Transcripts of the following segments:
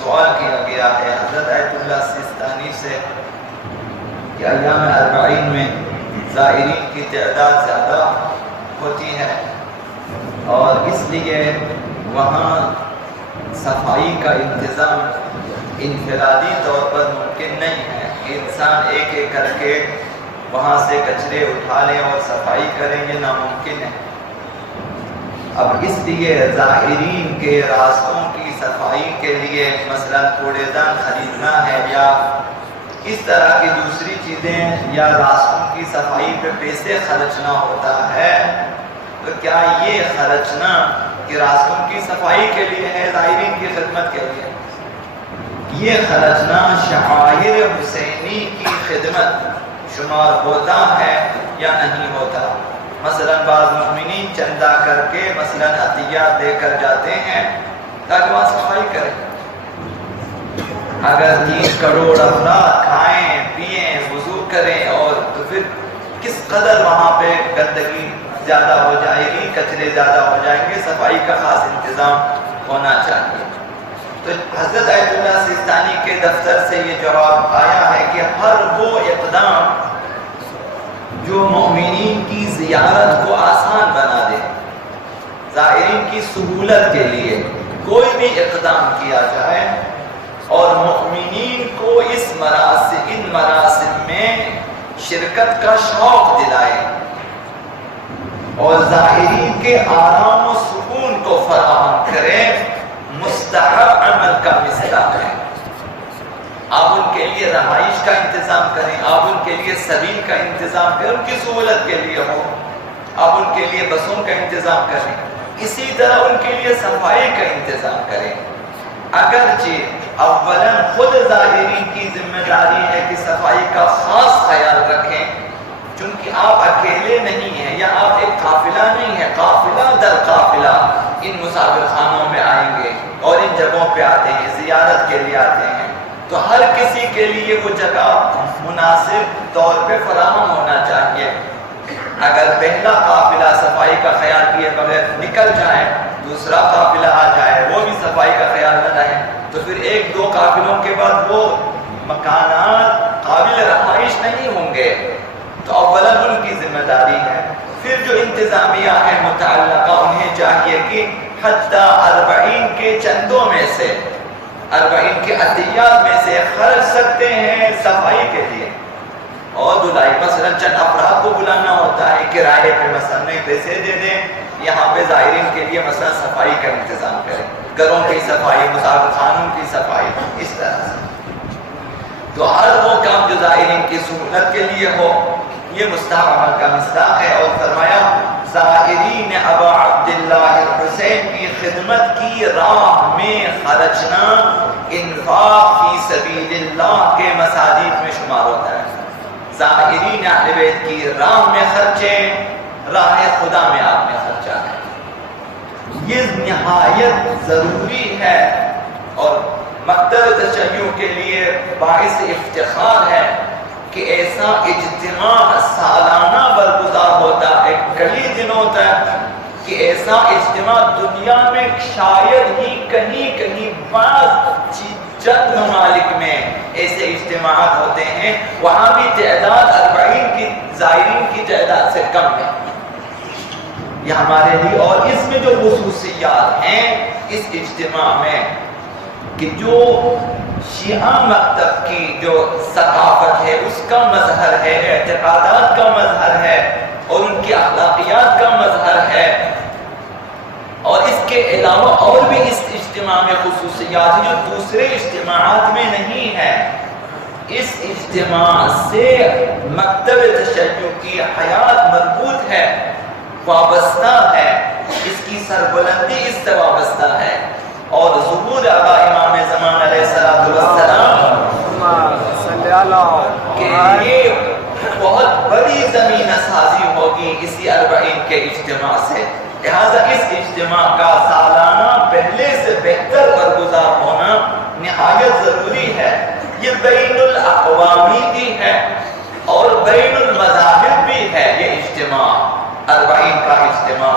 سوال کیا گیا ہے حضرت آیت اللہ سیستانی سے کہ ایام اربعین میں زائرین کی تعداد زیادہ ہوتی ہے اور اس لیے وہاں صفائی کا انتظام انفرادی طور پر ممکن نہیں ہے کہ انسان ایک ایک کر کے وہاں سے کچرے اٹھا لیں اور صفائی کریں، یہ ناممکن ہے۔ اب اس لیے زائرین کے راستوں کی صفائی کے لیے مثلا کوڑے دان خریدنا ہے یا اس طرح کی دوسری چیزیں یا راستوں کی صفائی پہ پیسے خرچنا ہوتا ہے، تو کیا یہ خرچنا کہ راستوں کی صفائی کے لیے ہے، زائرین کی خدمت کے لیے؟ یہ خرچنا شعائر حسینی کی خدمت شمار ہوتا ہے یا نہیں ہوتا؟ مثلا بعض مومنین چندہ کر کے مثلا عطیات دے کر جاتے ہیں تاکہ وہاں صفائی کریں۔ اگر 3 کروڑ افراد کھائیں پیئیں وضو کریں اور تو پھر کس قدر وہاں پہ گندگی زیادہ ہو جائے گی، کچرے زیادہ ہو جائیں گے، صفائی کا خاص انتظام ہونا چاہیے۔ تو حضرت آیت اللہ سیستانی کے دفتر سے یہ جواب آیا ہے کہ ہر وہ اقدام جو مومنین کی زیارت کو آسان بنا دے، زائرین کی سہولت کے لیے کوئی بھی اقدام کیا جائے اور مومنین کو ان مراسم میں شرکت کا شوق دلائے اور زائرین کے آرام و سکون کو فراہم کرے، مستحب عمل کا مصداق ہے۔ آپ ان کے لیے رہائش کا انتظام کریں، آپ ان کے لیے سبیل کا انتظام کریں، ان کی سہولت کے لیے ہو، آپ ان کے لیے بسوں کا انتظام کریں، اسی طرح ان کے لیے صفائی کا انتظام کریں۔ اگرچہ اولاً خود زائرین کی ذمہ داری ہے کہ صفائی کا خاص خیال رکھیں، چونکہ آپ اکیلے نہیں ہیں یا آپ ایک قافلہ نہیں ہیں، قافلہ در قافلہ ان مسافر خانوں میں آئیں گے اور ان جگہوں پہ آتے ہیں، زیارت کے لیے آتے ہیں، تو ہر کسی کے لیے وہ جگہ مناسب طور پہ فراہم ہونا چاہیے۔ اگر پہلا قافلہ صفائی کا خیال کیے بغیر نکل جائے، دوسرا قافلہ آ جائے وہ بھی صفائی کا خیال نہ رہے، تو پھر 1-2 قافلوں کے بعد وہ مکانات قابل رہائش نہیں ہوں گے۔ تو اولاً ان کی ذمہ داری ہے، پھر جو انتظامیہ ہے متعلقہ انہیں چاہیے کہ حتی 40 کے چندوں میں سے، 40 کے عطیات میں سے خرچ سکتے ہیں صفائی کے لیے اور دلائی۔ مثلا چند افراد کو بلانا ہوتا ہے کرائے پہ، مثلا نہیں پیسے دے دیں، یہاں پہ زائرین کے لیے مثلا صفائی کا انتظام کریں، گھروں کی صفائی، مسافر خانوں کی صفائی، اس طرح سے۔ تو ہر وہ کام جو زائرین کی سہولت کے لیے ہو، یہ مستحب عمل کا مصداق ہے۔ اور فرمایا زائرین ابا عبداللہ الحسین کی خدمت کی راہ میں خرچنا انفاق فی سبیل اللہ کے مساجد میں شمار ہوتا ہے۔ زائرین اہل بیت کی راہ میں خرچیں، راہ خدا میں آپ نے خرچہ ہے، یہ نہایت ضروری ہے اور مقدر تشیع کے لیے باعث افتخار ہے کہ ایسا اجتماع سالانہ برگزار ہوتا ہے، کئی دن ہوتا ہے کہ ایسا اجتماع دنیا میں شاید ہی کہیں بعض چند ممالک میں ایسے اجتماعات ہوتے ہیں، وہاں بھی تعداد 40 کی زائرین کی تعداد سے کم ہے۔ یہ ہمارے لیے اور اس میں جو خصوصیات ہیں اس اجتماع میں کہ جو شیعہ مکتب کی جو ثقافت ہے اس کا مظہر ہے، اعتقادات کا مظہر ہے اور ان کی اخلاقیات کا مظہر ہے، اور اس کے علاوہ اور بھی اس اجتماع میں خصوصیات ہیں جو دوسرے اجتماعات میں نہیں ہے۔ اس اجتماع سے مکتب تشیع کی حیات مربوط ہے، وابستہ ہے، اس کی سربلندی اس سے وابستہ ہے، اور ظہور آقا امام زمان علیہ السلام کہ یہ بہت بڑی زمینہ سازی ہوگی اسی 40 کے اجتماع سے، لہذا اس اجتماع کا سالانہ پہلے سے بہتر برگزار ہونا نہایت ضروری ہے۔ یہ بین الاقوامی بھی ہے اور بین المذاہب بھی ہے، یہ اجتماع 40 کا اجتماع،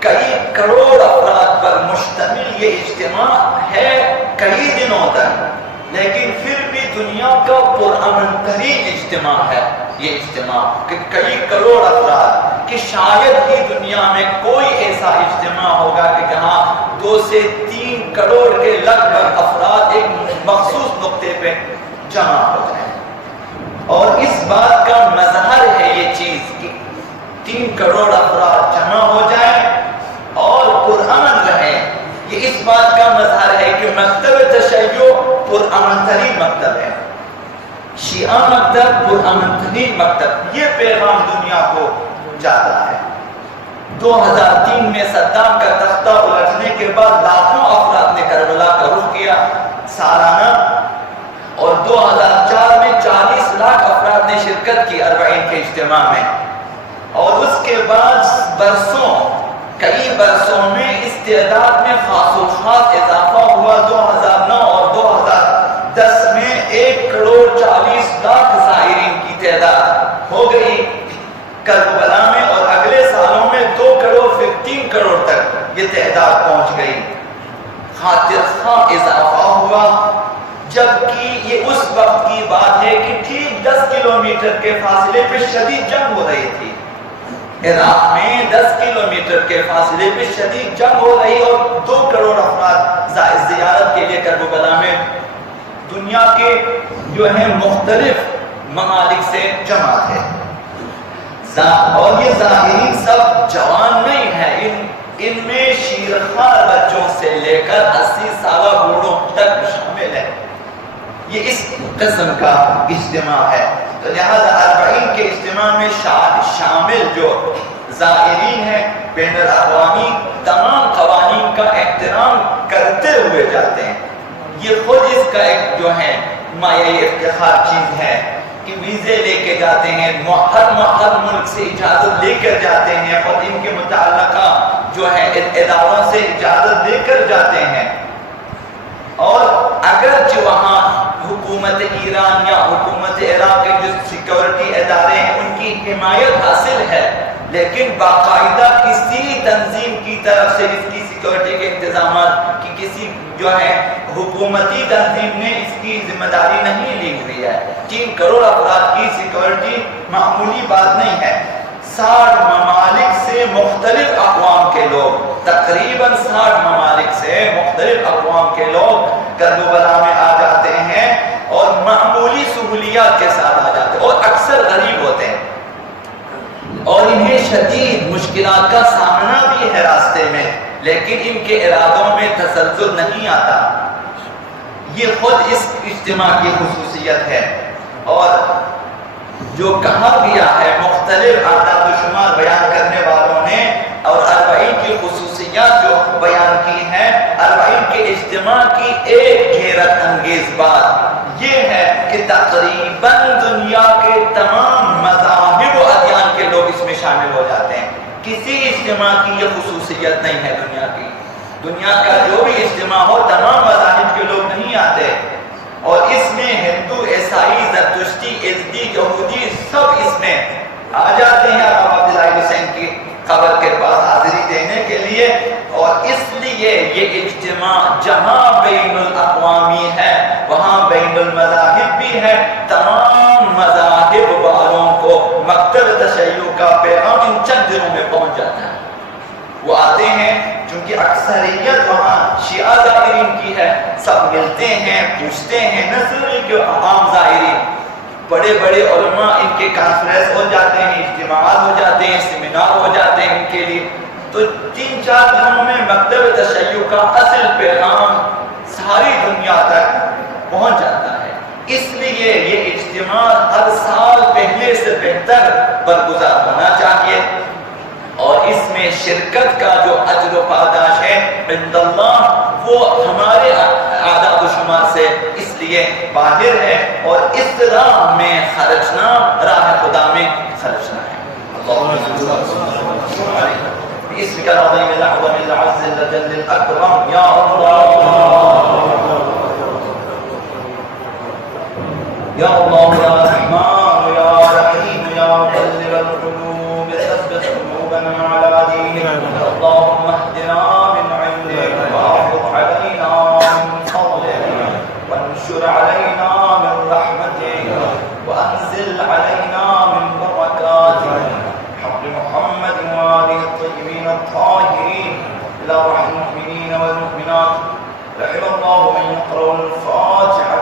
کئی کروڑ افراد پر مشتمل یہ اجتماع ہے کئی دنوں تک، لیکن پھر بھی دنیا کا پرامن ترین اجتماع ہے یہ اجتماع کہ کئی کروڑ افراد، کہ شاید ہی دنیا میں کوئی ایسا اجتماع ہوگا کہ جہاں 2 سے 3 کروڑ کے لگ بھگ افراد ایک مخصوص نقطے پہ جمع ہو جائیں۔ اور اس بات کا مظہر ہے یہ چیز کہ 3 کروڑ افراد جمع ہو جائیں اور پرامن رہیں، یہ اس بات کا مظہر ہے کہ مکتب تشیع پرامن ترین مکتب ہے، شیعہ مکتب پرامن ترین مکتب، یہ پیغام دنیا کو جاتا ہے۔ 2003 میں صدام کا تختہ الٹنے کے بعد لاکھوں افراد نے کربلا کا رخ کیا سالانہ، اور 2004 میں 40 لاکھ افراد نے شرکت کی 40 کے اجتماع میں، اور اس کے بعد کئی برسوں میں اس تعداد میں خاص و خاص اضافہ ہوا۔ 2009 اور 2010 میں 1 کروڑ 40 لاکھ زائرین کی تعداد ہو گئی کربلا میں، اور اگلے سالوں میں 2 کروڑ پھر 3 کروڑ تک یہ تعداد پہنچ گئی۔ خاطر خواہ اضافہ ہوا، جبکہ یہ اس وقت کی بات ہے کہ ٹھیک 10 کلومیٹر کے فاصلے پہ شدید جنگ ہو رہی تھی۔ عراق میں 10 کلومیٹر کے فاصلے پہ شدید جنگ ہو رہی، اور 2 کروڑ افراد زیارت کے لیے کربلا میں دنیا کے جو ہیں مختلف ممالک سے جمع تھے، اور یہ زائرین سب جوان نہیں ہیں، ان میں شیرخوار بچوں سے لے کر 80 سالہ بوڑھوں تک شامل ہیں۔ یہ اس قسم کا اجتماع ہے، تو لہذا 40 کے اجتماع میں شامل جو زائرین ہیں بین الاقوامی تمام قوانین کا احترام کرتے ہوئے جاتے ہیں۔ یہ خود اس کا ایک جو ہے مایہ افتخار چیز ہے کہ ویزے لے کے جاتے ہیں، ہر ملک سے اجازت لے کر جاتے ہیں، اور ان کے متعلقہ جو ہے اداروں سے اجازت لے کر جاتے ہیں، اور اگرچہ وہاں حکومت ایران یا حکومت عراق کے جو سیکورٹی ادارے ہیں ان کی حمایت حاصل ہے، لیکن باقاعدہ کسی تنظیم کی طرف سے اس کی سیکورٹی کے انتظامات کی کسی جو ہے حکومتی تنظیم نے اس کی ذمہ داری نہیں لی ہوئی ہے۔ 3 کروڑ افراد کی سیکورٹی معمولی بات نہیں ہے۔ 60 ممالک سے مختلف اقوام کے لوگ، تقریباً 60 ممالک سے مختلف اقوام کے لوگ کربلا میں آ جاتے ہیں، اور معمولی سہولیات کے ساتھ آ جاتے ہیں، اور اکثر غریب ہوتے ہیں، اور انہیں شدید مشکلات کا سامنا بھی ہے راستے میں، لیکن ان کے ارادوں میں تسلسل نہیں آتا۔ یہ خود اس اجتماع کی خصوصیت ہے، اور جو کہا گیا ہے مختلف اعداد و شمار بیان کرنے والوں نے، اور 40 کی خصوصیات جو بیان کی ہیں، 40 کے اجتماع کی ایک حیرت انگیز بات یہ ہے کہ تقریباً دنیا کے تمام مذاہب و ادیان کے لوگ اس میں شامل ہو جاتے ہیں۔ کسی اجتماع کی یہ خصوصیت نہیں ہے دنیا کی، دنیا کا جو بھی اجتماع ہو تمام مذاہب کے لوگ نہیں آتے، اور اس میں ہندو، عیسائی، زرتشتی، یزدی، یہودی سب اس میں آ جاتے ہیں امام عبداللہ حسین کی قبر کے پاس حاضری دینے کے لیے، اور اس لیے یہ اجتماع جہاں بین الاقوامی ہے وہاں بین المذاہب بھی ہے۔ تمام مذاہب والوں کو مکتب تشیع کا پیغام ان چند دنوں میں پہنچ جاتا ہے۔ وہ آتے ہیں، چونکہ اکثریت وہاں شیعہ زائرین کی ہے، سب ملتے ہیں، پوچھتے ہیں، نہ صرف کہ عام زائرین، بڑے بڑے علماء ان کے کانفرنس ہو جاتے ہیں، اجتماعات ہو جاتے ہیں، سیمینار ہو جاتے ہیں ان کے لیے، تو 3-4 دنوں میں مکتب تشیع کا اصل پیغام ساری دنیا تک پہنچ جاتا ہے۔ اس لیے یہ اجتماع ہر سال پہلے سے بہتر برگزار ہونا چاہیے، اور اس میں شرکت کا جو اجر و پاداش ہے عند اللہ وہ ہمارے اعداد و شمار سے اس لیے باہر ہے، اور اس راہ میں خرچنا راہ خدا میں خرچنا ہے۔ باسمك العظيم الأعظم الأعز الجل الأكرم يا الله يا الله يا رحمن يا رحيم يا مقلب القلوب ثبت قلوبنا على دينك اللهم وانشر علينا من رحمتك وأنزل علينا من بركاتك حق محمد وآله الطيبين الطاهرين إلى روح المؤمنين والمؤمنات. رحم الله من يقرأ الفاتحة